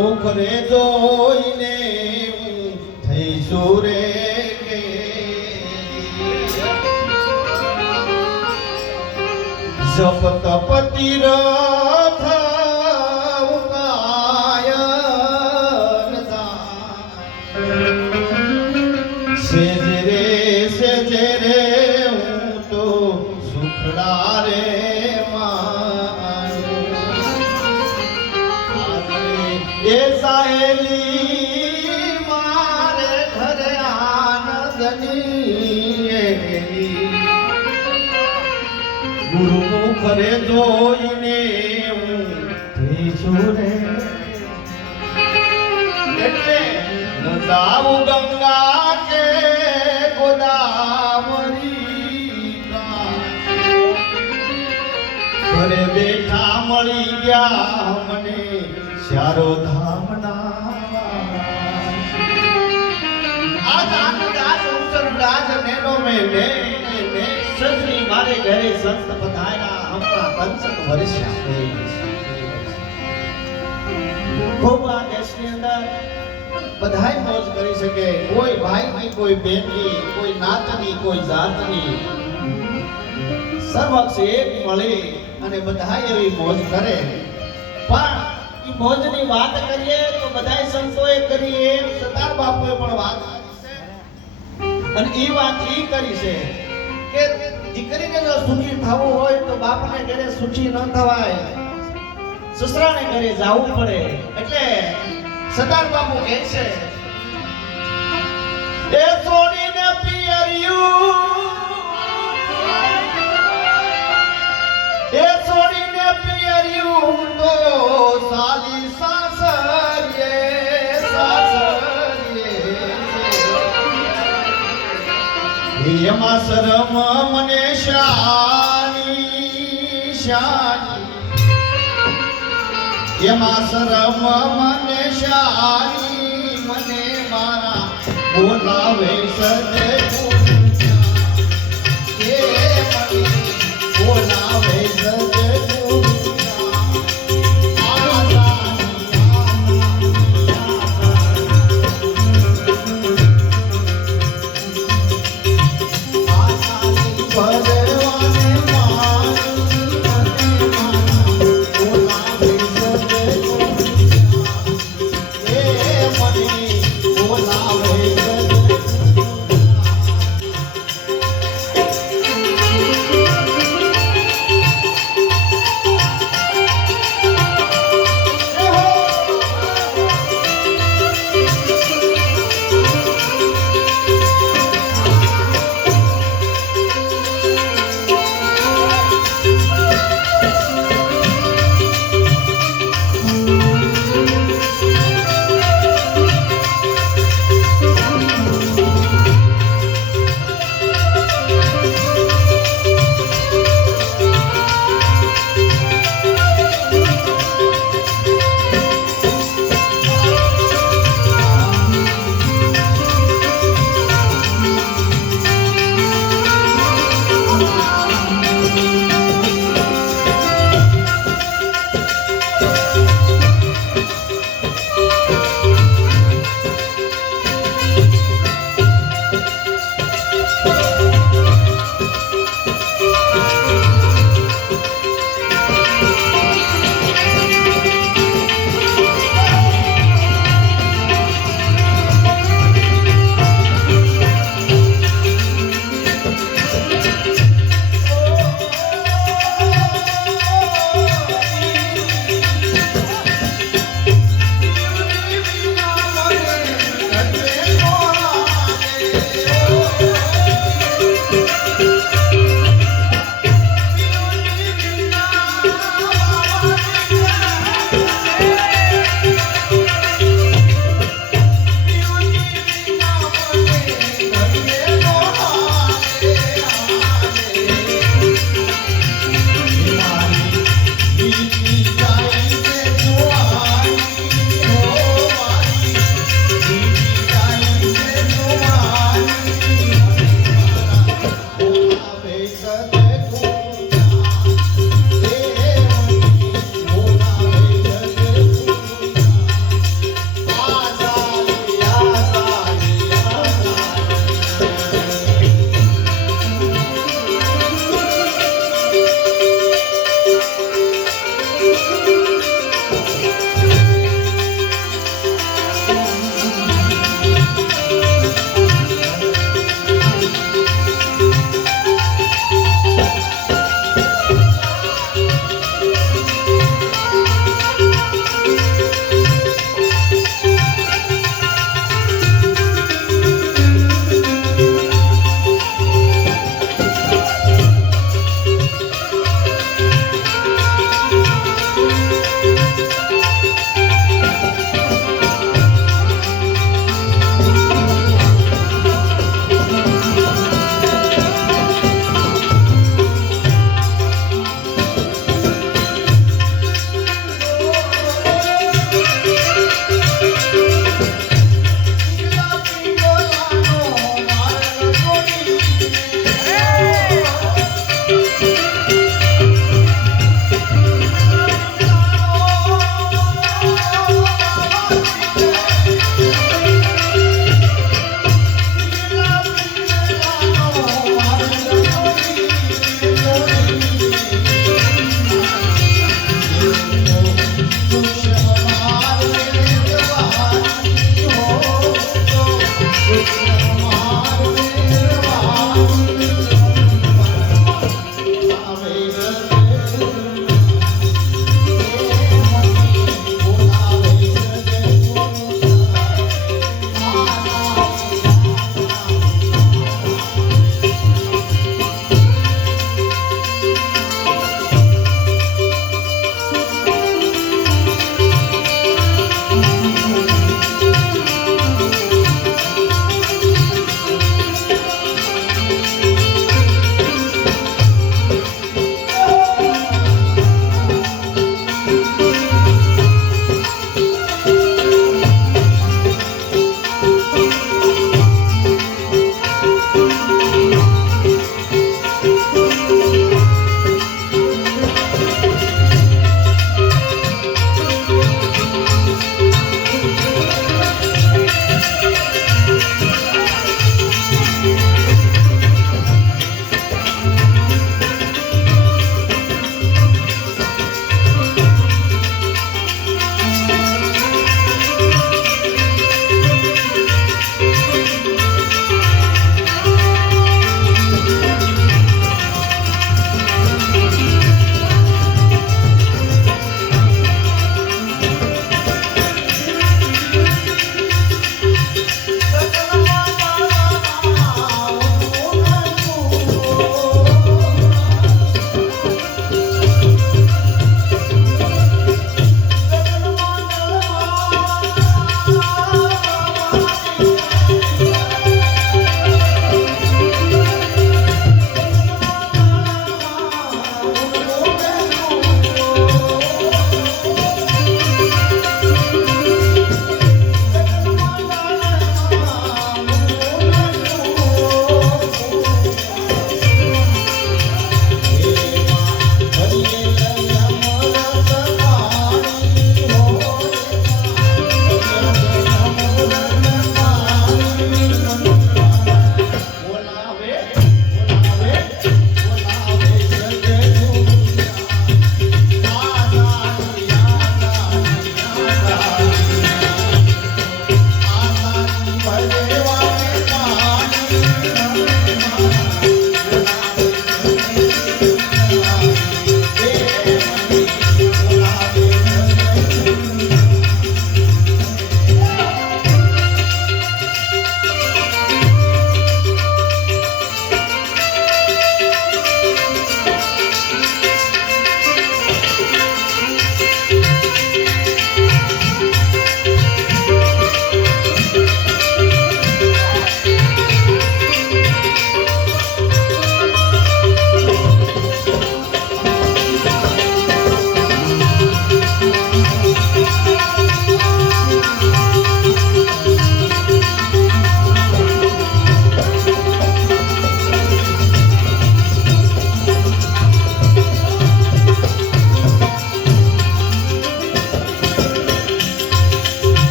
મુખ રે જોઈને હું થઈશું રે જપ તપતી તીરથ ગુરુમુખ રે જોઈને હું થઈશું રે. એટલે ન ગંગા કે ગોદાવરી ઘરે બેઠા મળી ગયા મને ચારો ધામના. મેં કોઈ નાતની, કોઈ જાતની. સર્વક્ષ એક મળી અને બધા એવી મોજ કરે. પણ મોજની વાત કરીએ તો બધાય સંતોએ કરી એમ, સતાર બાપુએ પણ વાત અને એ વાત એ કરી છે કે દીકરીને જો સુખી થવું હોય તો બાપને ઘરે સુખી ન થવાય. સસરાને ઘરે જવું પડે. એટલે સતાર બાપુ કહે છે, એ છોડીને પિયરિયું એમાં શરમ મને શાની શાની. એમાં શરમ મને શાની મને મારા બોલાવે સજે